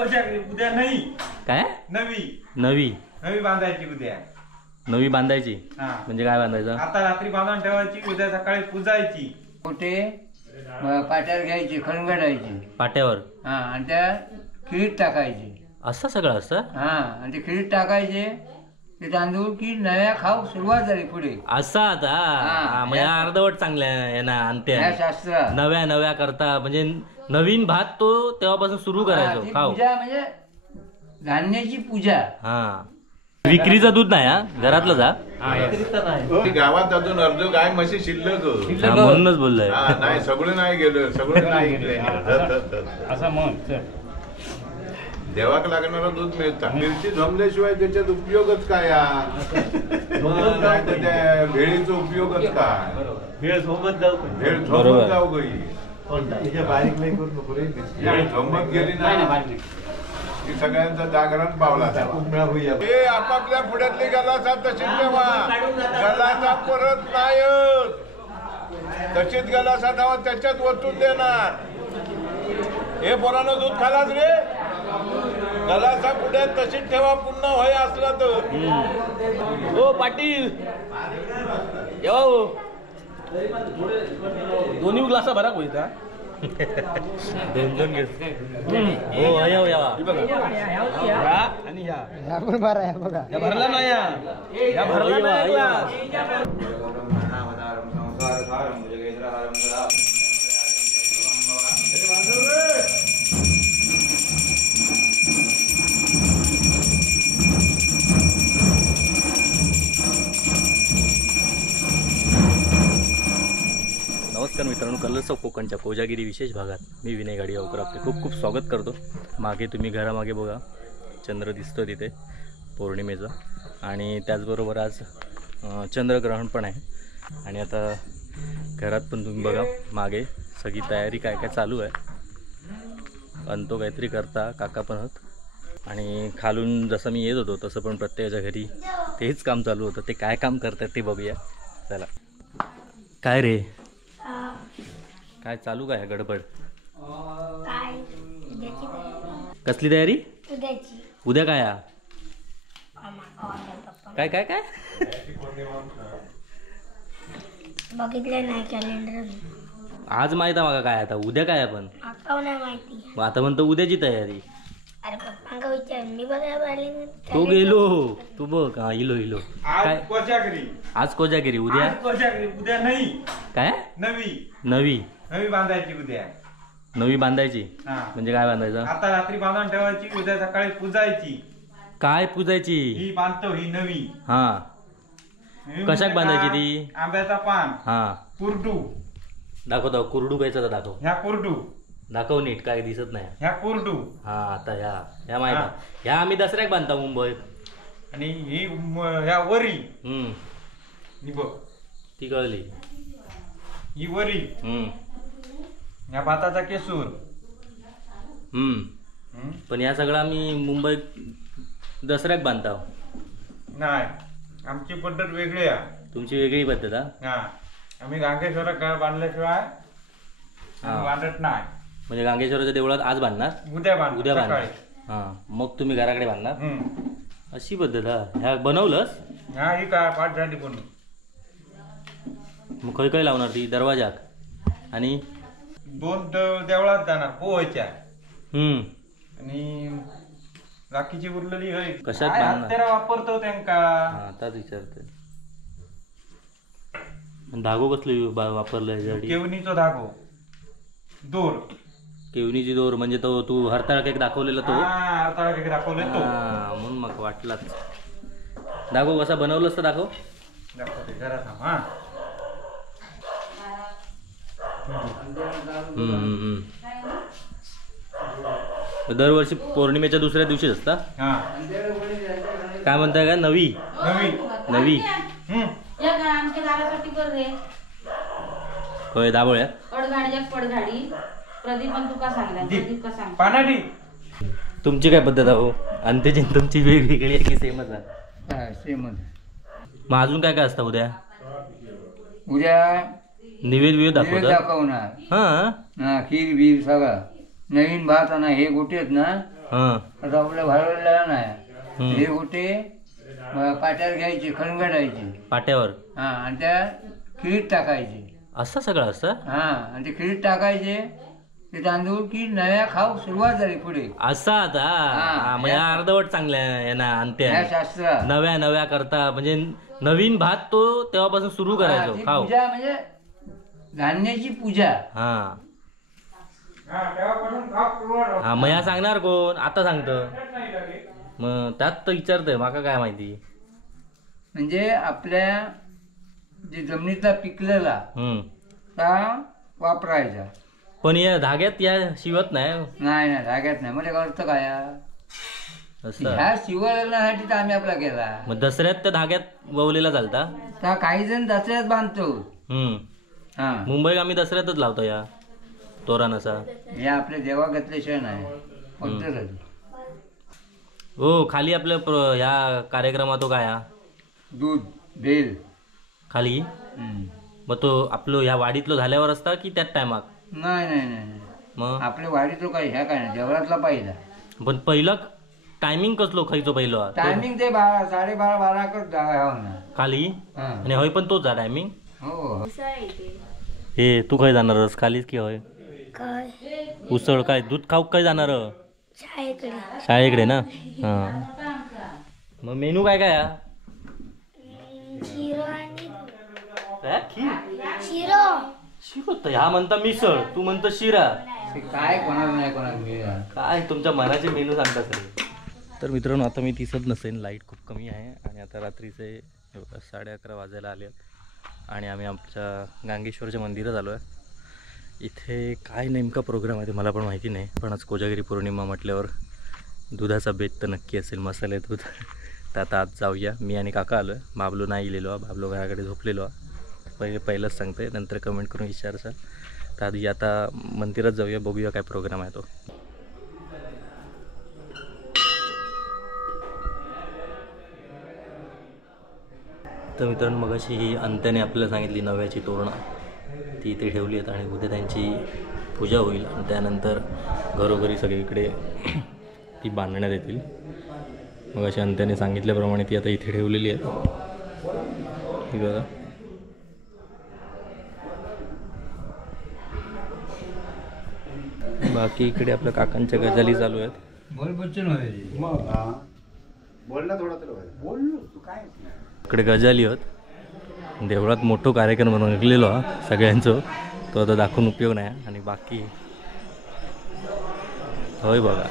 कोजागरी उद्या नाही काय नवी नवी नवी बांधायची उद्या. नवी बांधायची हा म्हणजे काय बांधायचं? आता रात्री बांधून ठेवायची उद्या सकाळी पुजायची. कुठे पाट्यावर घ्यायची खणगडायची पाट्यावर हा आणि त्या खिळीत टाकायची. असं सगळं असतं? हा आणि ते खिळीत टाकायचे ते तांदूळ की नव्या खाऊ सुरुवात झाली पुढे. असं आता म्हणजे अर्धवट चांगल्या यांना या आणत्या शास्त्रात नव्या नव्या करता म्हणजे नवीन भात तो तेव्हापासून सुरू करायचो ती खाऊ. पूजा म्हणजे धान्याची पूजा. हा विक्रीचं दूध नाही हा घरातलंच हा. गावात अजून अर्ध गाय म्हशी शिल्लक हा, म्हणूनच बोललोय. नाही सगळं नाही गेलं सगळं नाही देवाक लागणारं दूध मिळतं. मिरची झोंबल्याशिवाय त्याच्यात उपयोगच काय नाही तर त्या भेळीचा उपयोगच काय. भेळ झोंबत जाऊ गई भेळ झोंबत गेली नाही की सगळ्यांचं जागरण पावला. हे आपापल्या पुढ्यातली गलासा तशीच ठेवा. गलासा परत नाही तशीच गलासा ठेवा त्याच्यात ओतून देणार. हे पोरानं दूध खालाच रे गलासा पुढे तशीच ठेवा पुन्हा होय असला तर. ओ पाटील येवा हो. दोन्ही ग्लासा भरा होईल का? दोन दोन घेस हो यावा आणि ह्या भरला नाही या भरला नाही ग्लास. नमस्कार मित्रांनो, कलर्स ऑफ कोकणच्या कोजागिरी विशेष भागात मी विनय गाडीगावकर आपले खूप खूप स्वागत करतो. मागे तुम्ही घरामागे बघा चंद्र दिसतो तिथे पौर्णिमेचं आणि त्याचबरोबर आज चंद्रग्रहण पण आहे. आणि आता घरात पण तुम्ही बघा मागे सगळी तयारी काय काय चालू आहे. अंतो काहीतरी करता काका पण आहोत आणि खालून जसं मी येत होतो तसं पण प्रत्येकाच्या घरी तेच काम चालू होतं. ते काय काम करतात ते बघूया चला. काय रे काय चालू काय गडबड? कसली तयारी? उद्या काय काय काय काय बघितलं नाही कॅलेंडर. आज माहित आहे मला काय आता उद्या काय आपण नाही माहिती. मग आता म्हणतो उद्याची तयारी. अरे पप्पांका विचार मी बघायला तो गेलो तू बघ हा इलो इलो काय कोजागरी आज कोजागिरी उद्या कोजागरी उद्या नाही काय नवी नवी नवी बांधायची उद्या. नवी बांधायची हा म्हणजे काय बांधायचं? आता रात्री बांधून ठेवायची उद्या सकाळी पुजायची. काय पूजायची? ही बांधतो ही नवी. हा कशाक बांधायची ती? आंब्याचा पान हा कुरडू. दाखव कुरडू कायचा दाखव ह्या कुरडू दाखव नीट काय दिसत नाही. ह्या कुरडू हा आता ह्या माहित आहे. ह्या आम्ही दसऱ्याक बांधता मुंबईत. आणि ही ह्या वरी ही बघ ती कळली ही वरी. ह्या भाताचा केसूर. पण या सगळं आम्ही मुंबईत दसऱ्याक बांधता. नाही आमची पद्धत वेगळी आहे. तुमची वेगळी पद्धत हा आम्ही गांगेश्वरात घर बांधल्याशिवाय बांधत नाही. म्हणजे गांगेश्वराच्या देवळात आज बांधणार उद्या उद्या बांधणार. हा मग तुम्ही घराकडे बांधणार अशी पद्धत. हा ह्या बनवलंस? हा ही काय पाठ झाली पण. मग खय काय लावणार ती दरवाजाक? आणि दोन देवळात जाणार पोहायच्या आणि राखीची उरलेली होय कशात काय बांधणार? हत्यारा वापरतो त्यांका. आताच विचारते धागो कसलं वापरलंय जडी? केवणीचो धागो दोर. केवणीची दोर म्हणजे तो तू हरताळ केक दाखवलेला तो? हरताळ केक दाखवले तो. म्हणून मग वाटलाच. दाखव कसा बनवलंस तर दाखव. दाखवते जरा थांब. हा दरवर्षी पौर्णिमेच्या दुसऱ्या दिवशीच असता. हा काय म्हणताय का नवी नवी नवी आमच्या दारासाठी कर रे होय दाबोळ्या पडघाडी प्रदीप पण तुका सांगला. प्रदीप का सांग पानाडी. तुमची काय पद्धत आहे? आणि त्याची तुमची वेगवेगळी आहे की सेमच आहे? सेमच. मग अजून काय काय असतं उद्या? उद्या निवेद दाखवणार. हा खीर बीर सगळं नवीन भात आणि हे गोटे आहेत ना हां आता आपल्या भाडवडला नाही हे होते पाट्यावर घ्यायचे खणगडायचे पाट्यावर. हा आणि त्या खिळीत टाकायचे. असं सगळं असतं. हा आणि ते खिळीत टाकायचे ते तांदूळ की नव्या खाऊ सुरुवात झाली पुढे. असं आता हा, म्हणजे अर्धवट चांगल्या यांना आणते या शास्त्रात नव्या नव्या करता म्हणजे नवीन भात तो तेव्हापासून सुरू करायचो ती खाऊ. पूजा म्हणजे धान्याची पूजा. हा हा मग ह्या सांगणार कोण आता सांगतं मग त्यात तर विचारतंय माका काय माहिती. म्हणजे आपल्या जे जमिनीतला पिकलेला त्या वापरायचा. पण या धाग्यात या शिवत नाही. नाही नाही धाग्यात नाही म्हणजे अर्थ काय असं ह्या शिवलग्नासाठी तर आम्ही आपला केला. मग दसऱ्यात त्या धाग्यात ववलेला चालता. तर काही जण दसऱ्यात बांधतो. हा मुंबईत आम्ही दसऱ्यातच लावतो या तोरण असा. हे आपल्या देवा घातल्याशिवाय नाही फक्त हो खाली आपल्या ह्या कार्यक्रमात तो काय हा? दूध भेल खाली मग तो आपलं ह्या वाडीतलं झाल्यावर असता की त्याच टायमात. नाही नाही नाही मग आपल्या वाडीतो काय ह्या काय नाही देवळातला पाहिला. पण पहिलं टायमिंग कसलो खायचो पहिलं टायमिंग ते 12 12:30 12 कर खाली हा. आणि होय पण तोच जा टायमिंग. हो हे तू काय जाणारस खालीच की होय काय उसळ काय दूध खाऊक काय जाणार शाळेकडे शाळेकडे ना. हा मग मेनू काय काय शिरो आणि शिरो ह्या म्हणता मिसळ तू म्हणतो शिरा. ते काय कोणाला नाही कोणाला मिळालं. काय तुमच्या मनाचे मेनू सांगता सर. तर मित्रांनो आता मी दिसत नसेन लाईट खूप कमी आहे आणि आता रात्रीचे 11:30 वाजायला आले आणि आम्ही आमच्या गांगेश्वरच्या मंदिरात आलो आहे. इथे काय नेमका प्रोग्राम आहे ते मला पण माहिती नाही पण आज कोजागिरी पौर्णिमा म्हटल्यावर दुधाचा बेत तर नक्की असेल मसाले दूध. तर आता आज जाऊया. मी आणि काका आलो आहे. बाबलो नाही गेलेलो बाबलो घराकडे झोपलेलो पहिलंच सांगते नंतर कमेंट करून विचारसाल. तर आधी आता मंदिरात जाऊया बघूया काय प्रोग्राम आहे तो. तर मित्रांनो मग अशी ही अंत्याने आपल्याला सांगितली नव्याची तोरणं ती इथे ठेवली आहेत आणि उद्या त्यांची पूजा होईल आणि त्यानंतर घरोघरी सगळीकडे ती बांधण्यात येतील. मग अशी अंत्याने सांगितल्याप्रमाणे ती आता इथे ठेवलेली आहे. ही बघा बाकी इकडे आपल्या काकांच्या गजाली चालू आहेत. बोल बच्चन बोल ना थोडा तर इकडे गजाली होत. देवळात मोठा कार्यक्रम रंगलेलो हा सगळ्यांचं तो आता दाखवून उपयोग नाही. आणि बाकी होय बघा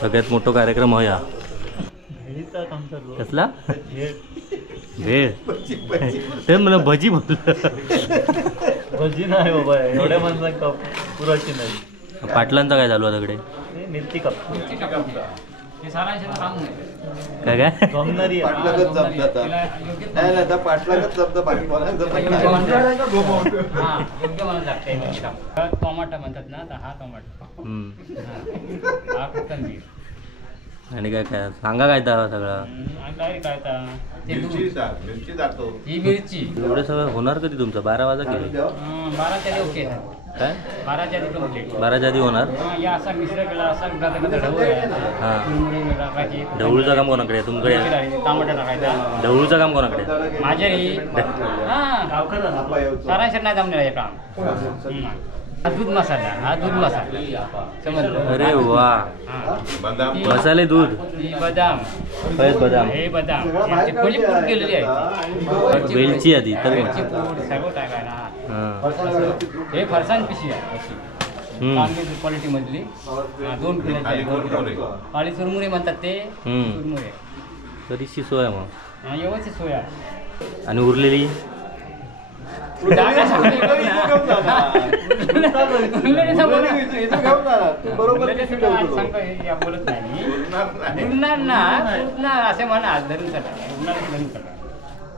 सगळ्यात मोठा कार्यक्रम होय हा कसला भेळ ते मला भजी बोललं. भजी नाही बाबा एवढ्या माणसांना पुराची नाही. पाटलांचा काय चालू आहे तिकडे मिरची काप काय काय जमणारी पाठलागच जमतात नाही आता पाठलागच जमतं बाकी मला जमत टोमॅटो म्हणतात ना तर हा टोमॅटो हा कोथिंबीर आणि काय काय सांगा काय तर सगळं काय काय मिरची दाखव. ही मिरची एवढं सगळं होणार कधी तुमचं 12 वाजा केले 12च्या आधी ओके काय 12च्या आधी कम्प्लीट 12च्या आधी होणार. या असा मिश्र केला असा ढवळ हां टाकायची ढवळूचं काम कोणाकडे आहे तुमकडे टमाटर टाकायचा ढवळूचं काम कोणाकडे आहे? माझ्या साराशे नाही जमणार हे काम. हा दूध मसाला हा दूध मसाला समजलं. अरे वा बदाम मसाले दूध ही बदाम बदाम हे बदाम यांची पहिली पूड केलेली आहे. वेलची आधी तर वेलची पूड सगळं टाकायला. हां हे फरसाण पिशी आहे अशी चांगली क्वालिटी मधली 2 किलो काळी चुरमुरे म्हणतात ते चुरमुरे बरीचशी सोय आहे मग व्यवस्थित सोया आणि उरलेली बोलत नाही असे म्हणा धरून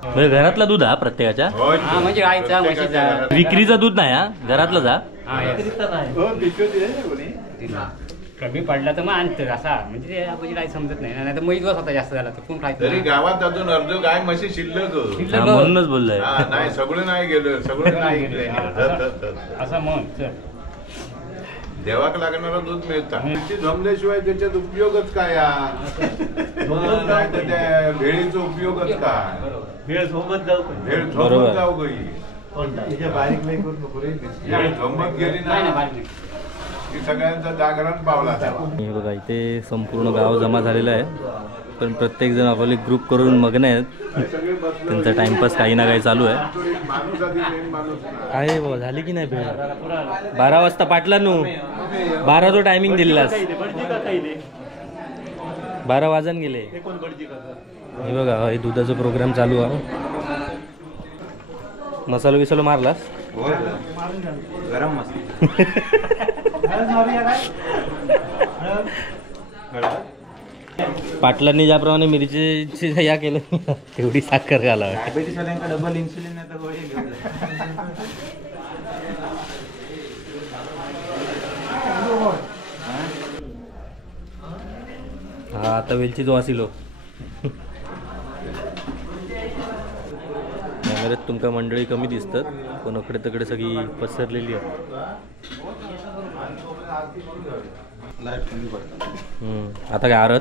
म्हणजे घरातला दूध हा प्रत्येकाच्या हा म्हणजे गायचा म्हशीचा विक्रीचं दूध नाही हा घरातलंच हा. कमी पडला तर मग आणतं असा म्हणजे म्हणजे काही समजत नाही तर मैद होता जास्त झाला तर कोण तरी खायचं गावात अजून अर्ध गाय म्हशी शिल्लक. हा, म्हणूनच बोललोय नाही सगळं नाही गेलं सगळं नाही गेलं. असं मग चल देवाक लागणारं दूध मिळतं. मिरची जमल्याशिवाय त्याच्यात उपयोगच काय नाही तर त्या भेळीचा उपयोगच काय. भेळ सोबत जाऊ का? भेळ बरोबर. झोपत जाऊ गई. बारीक नाही करू नको रे. भेळ झोपत गेली नाही ना बारीक. की सगळ्यांचं जागरण पावला तेव्हा. हे बघा इथे संपूर्ण गाव जमा झालेलं आहे, पण प्रत्येकजण आपले ग्रुप करून मग्न आहेत. सगळे बसले. त्यांचा टाइमपास काही ना काही चालू आहे. माणूस आधी मेन माणूस ना. काय बाबा झाली की नाही भेळ? 12 वाजता पाटलांनू 12 जो टायमिंग दिलेलास, भटजी का खाईले? 12 वाजून गेले. हे कोण भटजी का? हे बघा हे दुधाचा प्रोग्राम चालू आहे. मसालो बिसालो मारलास? गरम मस्त. पाटलांनी ज्याप्रमाणे मिरची या केलं तेवढी साखर घाला. डायबिटीस वाल्यांका डबल इन्सुलिन आहे तर गोळी घेऊन जा. हा आता वेलची जो वासिलो कॅमेऱ्यात तुमका मंडळी कमी दिसतात, पण अकडे तकडे सगळी पसरलेली आहे. लाईट कमी पडतात. आता काय आरत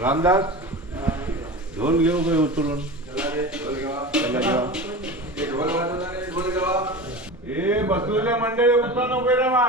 रामदास ढोल घेऊ काय उचलून. ए बसलेल्या मंडळी उचला नको रे मा.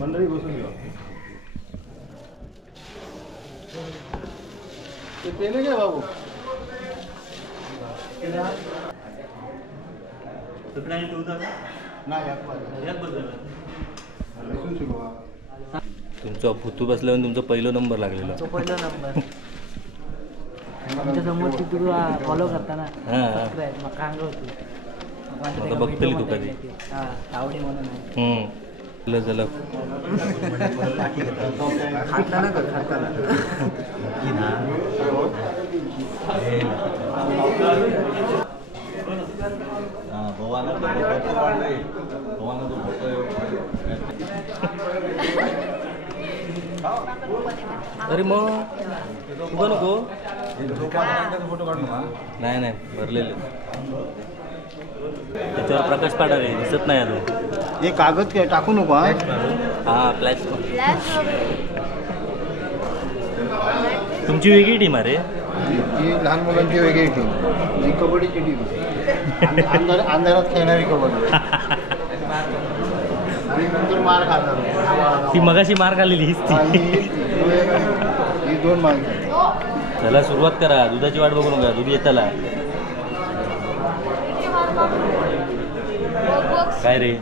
मंडळी बसून घेऊ. ते पेले काय बाबू? सगळ्यांनी ठेवता का? नाही यात बदल. बसून शिकवा. तुमचं भुतू बसल्यावर तुमचा पहिला नंबर लागलेला. तो पहिला नंबर आमच्या समोर तू फॉलो करताना हां मग कांग होती आता बघतली तू कधी. आवडी म्हणून आहे. झालं खाताना कर खाताना अरे मग तुझं नको. नाही नाही भरलेले त्याच्यावर प्रकाश पाडावे दिसत नाही अजून. हे कागद काय टाकू नको. हा प्लॅस तुमची वेगळी टीम अरे. ही लहान मुलांची वेगळी टीम, ही कबड्डीची टीम. अंधारात खेळणारी कबड्डी आणि नंतर मार खाणार. ती मगाशी मार खाल्लेली हीच ती. ही 2 मार. त्याला सुरुवात करा. दुधाची वाट बघू नका, दूध येताला. काय रे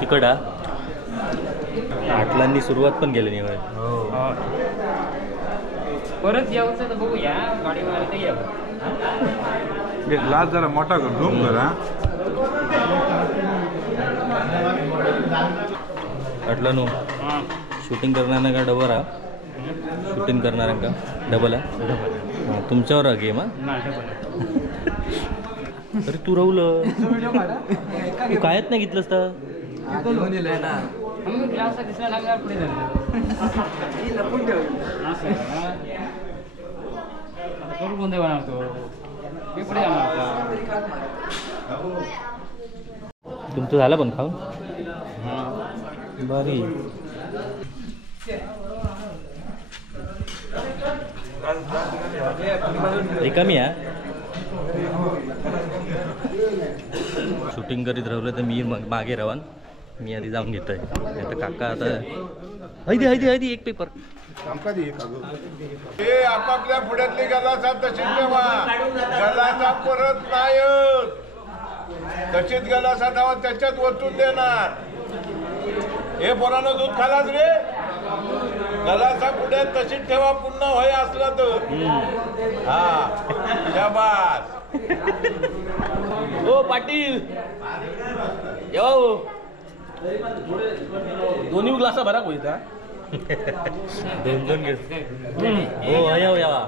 तिकडा आटलांनी सुरुवात पण केली नाही. परत यावंच तर बघूया गाडीवर ते यावं. एक ग्लास जरा मोठा कर, झूम करा. वाटलं नो शूटिंग करणाऱ्यांका डबल हा शूटिंग करणाऱ्यांका डबल आहे हां तुमच्यावर हा गेम हा अरे तू राहुल तू कायच नाही घेतलंस तर तुमचं झालं पण खाऊन बरी रिकामी आहे शूटिंग करीत राहिलं तर मी मग मागे राहून मी आधी जाऊन घेतोय आता काका आता हयदी एक पेपर हे आपापल्या पुढ्यातली गलासा तशीच ठेवा गलासा परत नाही तशीच गलासा ठेवा त्याच्यात वतून देणार हे पोरानं दूध खालाच रे गलासा पुढ्यात तशीच ठेवा पुन्हा होय असला तर हा शाबास ओ पाटील येवा दोन्ही ग्लासा भरा होईल का दोन दोन हो यावा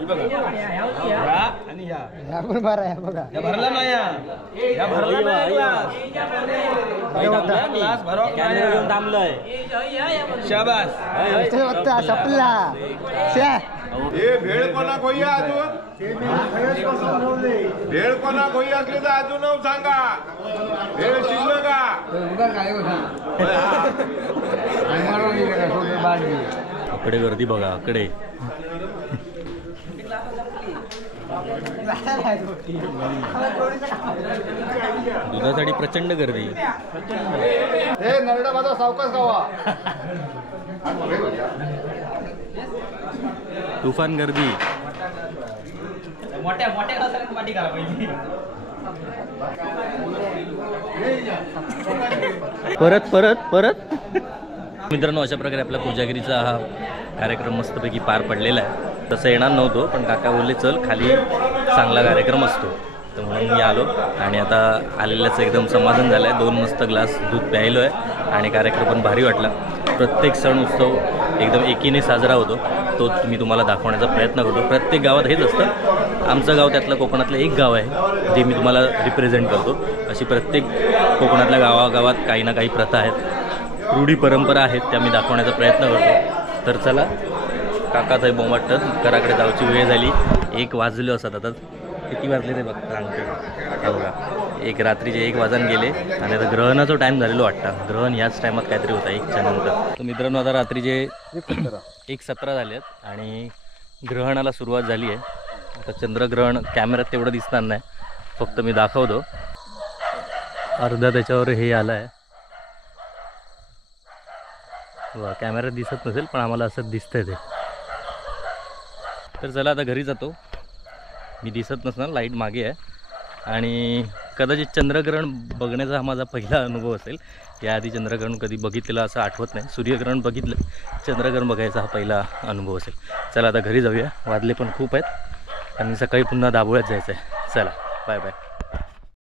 आणि ह्या पण बरं आहे बघा भरला नाही या भरला नाही ग्लास भरवा कॅमेरा घेऊन थांबलोय शाबास सपला हे भेळ कोणा खोई अजून भेळ कोणा खोई असली तर अजून सांगा भेळ शिजलं का अकडे गर्दी बघा अकडे दुधासाठी प्रचंड गर्दी हे नरडा माझा सावकाश गावा तुफान गर्दी मोठ्या मोठ्या पाठी करा पाहिजे परत परत परत मित्रांनो अशा प्रकारे आपल्या कोजागिरीचा हा कार्यक्रम मस्तपैकी पार पडलेला आहे तसं येणार नव्हतो पण काका बोलले चल खाली चांगला कार्यक्रम असतो तर म्हणून मी आलो आणि आता आलेल्याचं एकदम समाधान झालं आहे 2 मस्त ग्लास दूध प्यायलो आहे आणि कार्यक्रम पण भारी वाटला प्रत्येक सण उत्सव एकदम एकीने साजरा होतो तो मी तुम्हाला दाखवण्याचा प्रयत्न करतो प्रत्येक गावात हेच असतं आमचं गाव त्यातलं कोकणातलं एक गाव आहे जे मी तुम्हाला रिप्रेझेंट करतो अशी प्रत्येक कोकणातल्या गावागावात काही ना काही प्रथा आहेत रूढी परंपरा आहेत त्या मी दाखवण्याचा प्रयत्न करतो तर चला काका थंय बोंबाटत घराकडे जाऊची वेळ झाली 1 वाजले असतात आता किती वाजले ते बघा सांगतो बघा 1 रात्रीचे 1 वाजून गेले आणि आता ग्रहणाचा टाईम झालेलो वाटतं ग्रहण याच टायमात काहीतरी होता 1च्या नंतर तर मित्रांनो आता रात्रीचे 1:17 झाले आहेत आणि ग्रहणाला सुरुवात झाली आहे आता चंद्रग्रहण कॅमेऱ्यात तेवढं दिसणार नाही फक्त मी दाखवतो अर्धा त्याच्यावर हे आलं आहे वा कॅमेऱ्यात दिसत नसेल पण आम्हाला असं दिसतंय ते तर चला आता घरी जातो मी दिसत नसणार लाईट मागे आहे आणि कदाचित चंद्रग्रहण बघण्याचा हा माझा पहिला अनुभव असेल याआधी चंद्रग्रहण कधी बघितलेलं असं आठवत नाही सूर्यग्रहण बघितलं चंद्रग्रहण बघायचा हा पहिला अनुभव असेल चला आता घरी जाऊया वाजले पण खूप आहेत आणि सकाळी पुन्हा दाभोळ्यात जायचं आहे चला बाय बाय